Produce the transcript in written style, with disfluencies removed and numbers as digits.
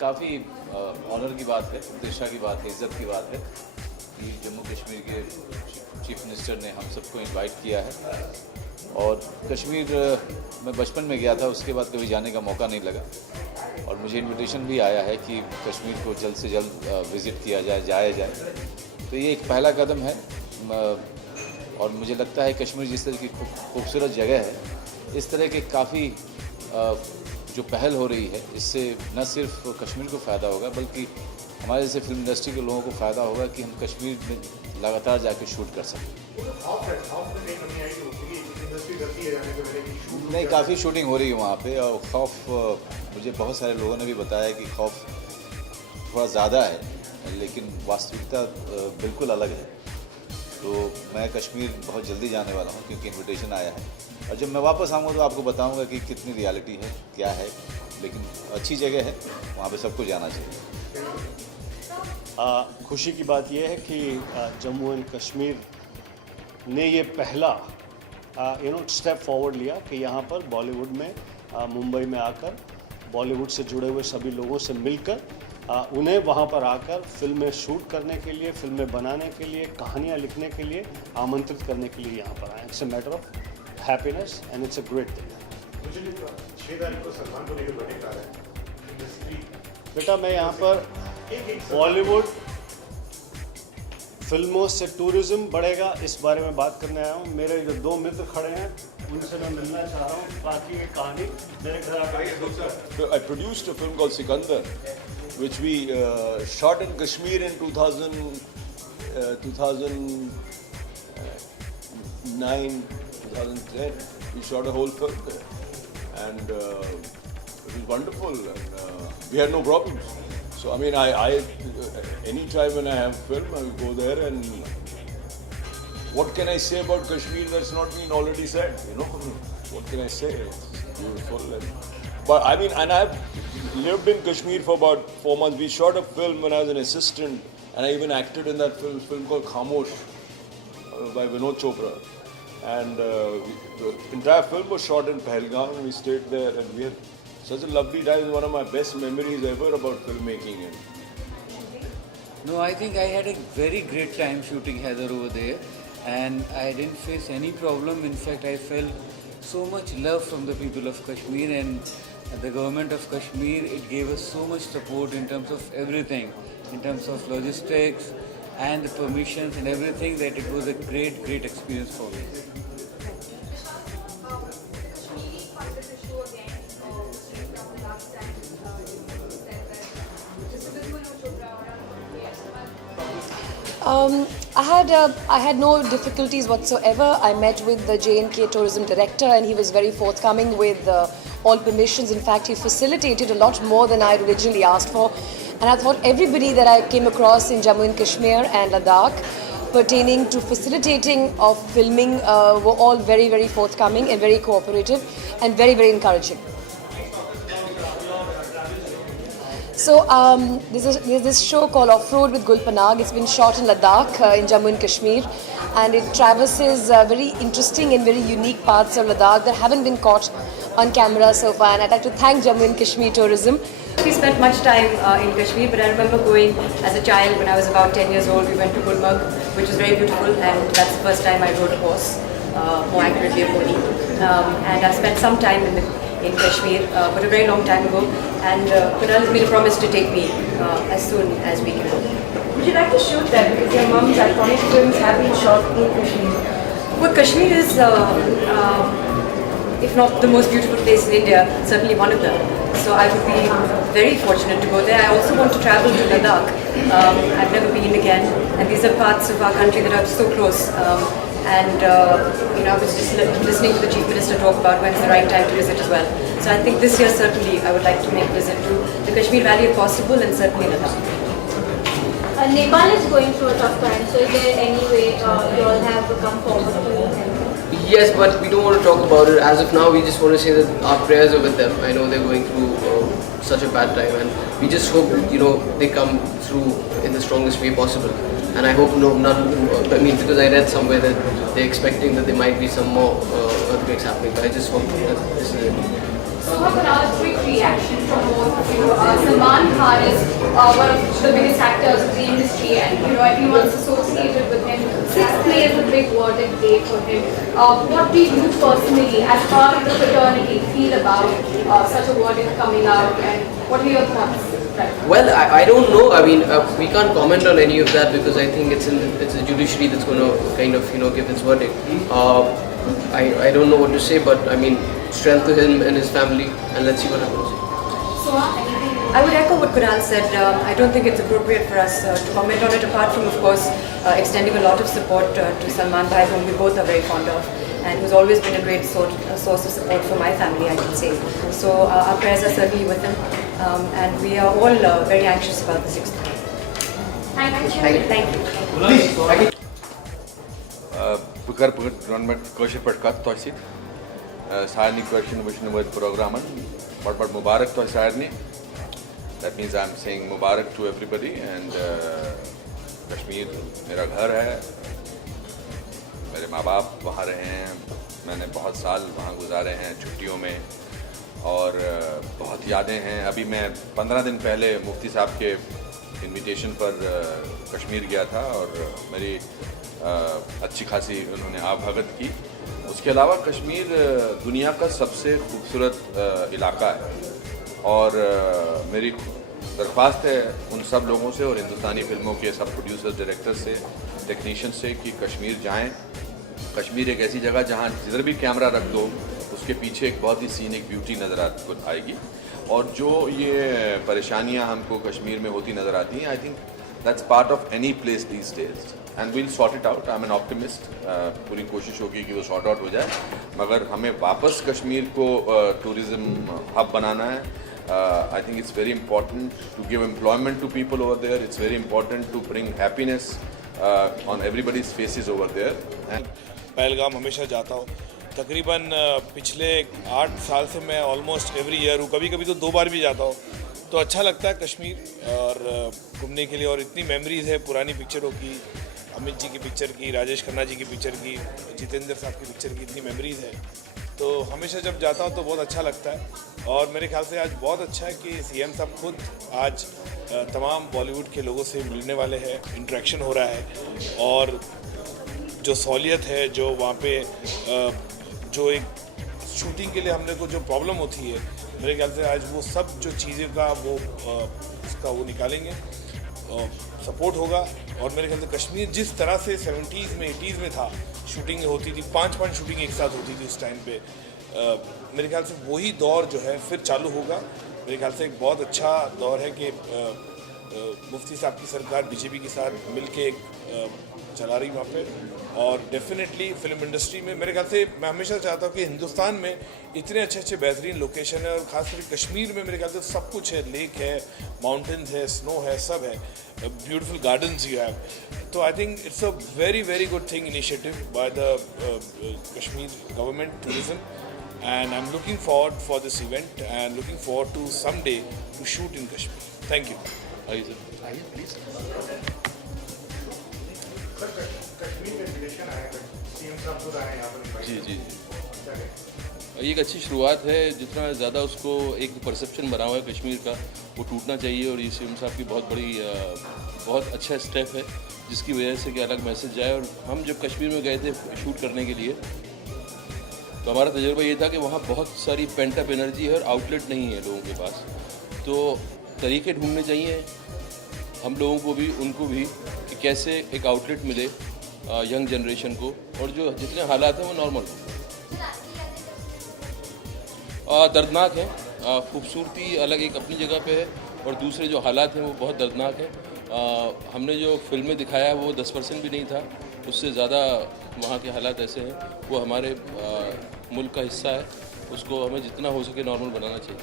काफ़ी ऑनर की बात है, प्रतिष्ठा की बात है, इज़्ज़त की बात है कि जम्मू कश्मीर के चीफ मिनिस्टर ने हम सबको इनवाइट किया है। और कश्मीर मैं बचपन में गया था, उसके बाद कभी जाने का मौका नहीं लगा और मुझे इनविटेशन भी आया है कि कश्मीर को जल्द से जल्द विज़िट किया जाए, जाया जाए। तो ये एक पहला कदम है और मुझे लगता है कश्मीर जिस तरह की खूबसूरत जगह है, इस तरह के काफ़ी जो पहल हो रही है, इससे न सिर्फ कश्मीर को फ़ायदा होगा बल्कि हमारे जैसे फिल्म इंडस्ट्री के लोगों को फ़ायदा होगा कि हम कश्मीर में लगातार जाकर शूट कर सकें। नहीं, काफ़ी शूटिंग हो रही है वहाँ पे और खौफ मुझे बहुत सारे लोगों ने भी बताया कि खौफ थोड़ा ज़्यादा है, लेकिन वास्तविकता बिल्कुल अलग है। तो मैं कश्मीर बहुत जल्दी जाने वाला हूँ क्योंकि इनविटेशन आया है और जब मैं वापस आऊँगा तो आपको बताऊँगा कि कितनी रियलिटी है, क्या है, लेकिन अच्छी जगह है, वहाँ पे सबको जाना चाहिए। खुशी की बात यह है कि जम्मू एंड कश्मीर ने ये पहला स्टेप फॉरवर्ड लिया कि यहाँ पर बॉलीवुड में मुंबई में आकर बॉलीवुड से जुड़े हुए सभी लोगों से मिलकर उन्हें वहाँ पर आकर फिल्में शूट करने के लिए, फिल्में बनाने के लिए, कहानियाँ लिखने के लिए आमंत्रित करने के लिए यहाँ पर आए। It's a matter of happiness and it's a great thing. बेटा, मैं यहाँ पर बॉलीवुड फिल्मों से टूरिज्म बढ़ेगा इस बारे में बात करने आया हूँ। मेरे जो दो मित्र खड़े हैं उनसे मैं मिलना चाह रहा हूँ ताकि ये कहानी मेरे घर आकर। So I produced a film called Sikandar, which we shot in Kashmir in 2009, 2010. We shot a whole film there, and it was wonderful, and we had no problems. So I mean, I any time when I have film, I will go there, and what can I say about Kashmir that's not been already said? What can I say? It's beautiful, but I mean, and I've lived in Kashmir for about 4 months. We shot a film when I was an assistant, and I even acted in that film called Khamosh by Vinod Chopra. And the entire film was shot in Pahalgam, and we stayed there, and we had such a lovely time. It was one of my best memories ever about filmmaking. No, I think I had a very great time shooting Heather over there, and I didn't face any problem. In fact, I felt so much love from the people of Kashmir and the government of Kashmir. It gave us so much support in terms of everything, in terms of logistics and the permissions and everything, that it was a great, great experience for me. I had no difficulties whatsoever. I met with the J&K tourism director and he was very forthcoming with all permissions. In fact, he facilitated a lot more than I had originally asked for. And I thought everybody that I came across in Jammu and Kashmir and Ladakh pertaining to facilitating of filming were all very, very forthcoming and very cooperative and very, very encouraging. So there's this show called Off-Road with Gul Panag. It's been shot in Ladakh in Jammu and Kashmir, and it traverses very interesting and very unique parts of Ladakh that haven't been caught on camera so far, and I'd like to thank Jammu and Kashmir Tourism. We spent much time in Kashmir, but I remember going as a child when I was about 10 years old. We went to Gulmarg, which was very beautiful, and that's the first time I rode a horse, more accurately a pony. And I spent some time in Kashmir, but a very long time ago. And Kunal has made a promise to take me as soon as we can. Would you like to shoot that? Because your mom's iconic films have been shot in Kashmir. Well, Kashmir is, if not the most beautiful place in India, certainly one of them. So I would be very fortunate to go there. I also want to travel to Ladakh. I've never been again, and these are parts of our country that are so close. I was just listening to the Chief Minister talk about when is the right time to visit as well. So I think this year certainly I would like to make a visit to the Kashmir Valley if possible, and certainly Ladakh. Nepal is going through a tough time, so is there any way you all have come forward to help? Yes, but we don't want to talk about it. As of now, we just want to say that our prayers are with them. I know they're going through such a bad time, and we just hope they come through in the strongest way possible. And I hope because I read somewhere that they're expecting that there might be some more earthquakes happening, but I just hope that this is it. So how about a quick reaction from both of you? Salman Khan is one of the biggest actors of the industry, and everyone's associated with him. 6th May is a big verdict day for him. What do you personally, as part of the fraternity, feel about such a verdict coming out, and what are your thoughts? Well, I don't know. I mean, we can't comment on any of that because I think it's the judiciary that's going to kind of give its verdict. I don't know what to say, but I mean, strength to him and his family, and let's see what happens. So I would echo what Kunal said. I don't think it's appropriate for us to comment on it, apart from, of course, extending a lot of support to Salman Bhai, whom we both are very fond of, and who's always been a great source of support for my family, I can say. So our prayers are certainly with him, and we are all very anxious about the 6th May. Thank you. Thank you. Bukar Government Kosher Patkat Toisit, Sarni question wishing with program, but Mubarak to Sarni. That means I'm saying Mubarak to everybody, and Kashmir मेरा घर है, मेरे माँ बाप वहाँ रहे हैं, मैंने बहुत साल वहाँ गुजारे हैं छुट्टियों में, और बहुत यादें हैं. अभी मैं 15 दिन पहले मुफ्ती साहब के इनविटेशन पर कश्मीर गया था, और मेरी अच्छी खासी उन्होंने आवभगत की. उसके अलावा कश्मीर दुनिया का सबसे खूबसूरत इलाका है, और मेरी दरख्वास्त है उन सब लोगों से और हिंदुस्तानी फिल्मों के सब प्रोड्यूसर्स, डायरेक्टर्स से, टेक्नीशियन से कि कश्मीर जाएं. कश्मीर एक ऐसी जगह जहां जिधर भी कैमरा रख दो उसके पीछे एक बहुत ही सीनिक ब्यूटी नज़र आएगी, और जो ये परेशानियां हमको कश्मीर में होती नज़र आती हैं, I think that's part of any place these days, and we'll sort it out. I am an optimist. पूरी कोशिश होगी कि वो सॉर्ट आउट हो जाए, मगर हमें वापस कश्मीर को टूरिज़्म हब बनाना है. I think it's very important to give employment to people over there. It's very important to bring happiness on everybody's faces over there. And Pahalgam हमेशा जाता हूँ. तकरीबन पिछले 8 साल से मैं ऑलमोस्ट एवरी ईयर हूँ. कभी कभी तो 2 बार भी जाता हूँ. तो अच्छा लगता है कश्मीर और घूमने के लिए, और इतनी मेमोरीज है पुरानी पिक्चरों की, अमित जी की पिक्चर की, राजेश खन्ना जी की पिक्चर की, जितेंद्र साहब की पिक्चर की, इतनी मेमोरीज है. तो हमेशा जब जाता हूँ तो बहुत अच्छा लगता है. और मेरे ख्याल से आज बहुत अच्छा है कि सीएम साहब खुद आज तमाम बॉलीवुड के लोगों से मिलने वाले हैं, इंटरेक्शन हो रहा है, और जो सहूलियत है, जो वहाँ पे जो एक शूटिंग के लिए हमने को जो प्रॉब्लम होती है, मेरे ख्याल से आज वो सब जो चीज़ें का वो उसका वो निकालेंगे, सपोर्ट होगा. और मेरे ख्याल से कश्मीर जिस तरह से 70s में 80s में था, शूटिंग होती थी, 5 शूटिंग एक साथ होती थी उस टाइम पे, मेरे ख्याल से वही दौर जो है फिर चालू होगा. मेरे ख्याल से एक बहुत अच्छा दौर है कि मुफ्ती साहब की सरकार बीजेपी के साथ मिलके एक चला रही वहाँ पे, और डेफिनेटली फिल्म इंडस्ट्री में मेरे ख्याल से मैं हमेशा चाहता हूँ कि हिंदुस्तान में इतने अच्छे बेहतरीन लोकेशन है, और ख़ासकर कश्मीर में मेरे ख्याल से सब कुछ है. लेक है, माउंटेन्स है, स्नो है, सब है, ब्यूटीफुल गार्डन्स यू हैव. तो I think it's a very good thing initiative by the Kashmir government tourism, and I'm looking forward for this event and looking forward to someday to shoot in Kashmir. Thank you. please. जी. ये एक अच्छी शुरुआत है. जितना ज़्यादा उसको एक perception बना हुआ है कश्मीर का, वो टूटना चाहिए, और ये सीएम साहब की बहुत अच्छा स्टेप है, जिसकी वजह से कि अलग मैसेज जाए. और हम जब कश्मीर में गए थे शूट करने के लिए, तो हमारा तजुर्बा ये था कि वहाँ बहुत सारी पेंटअप एनर्जी है और आउटलेट नहीं है लोगों के पास. तो तरीके ढूंढने चाहिए हम लोगों को भी, उनको भी, कि कैसे एक आउटलेट मिले यंग जनरेशन को, और जो जितने हालात हैं वो नॉर्मल हो. दर्दनाक है. खूबसूरती अलग एक अपनी जगह पे है, और दूसरे जो हालात हैं वो बहुत दर्दनाक है. हमने जो फिल्में दिखाया है वो 10% भी नहीं था. उससे ज़्यादा वहाँ के हालात ऐसे हैं. वो हमारे मुल्क का हिस्सा है, उसको हमें जितना हो सके नॉर्मल बनाना चाहिए.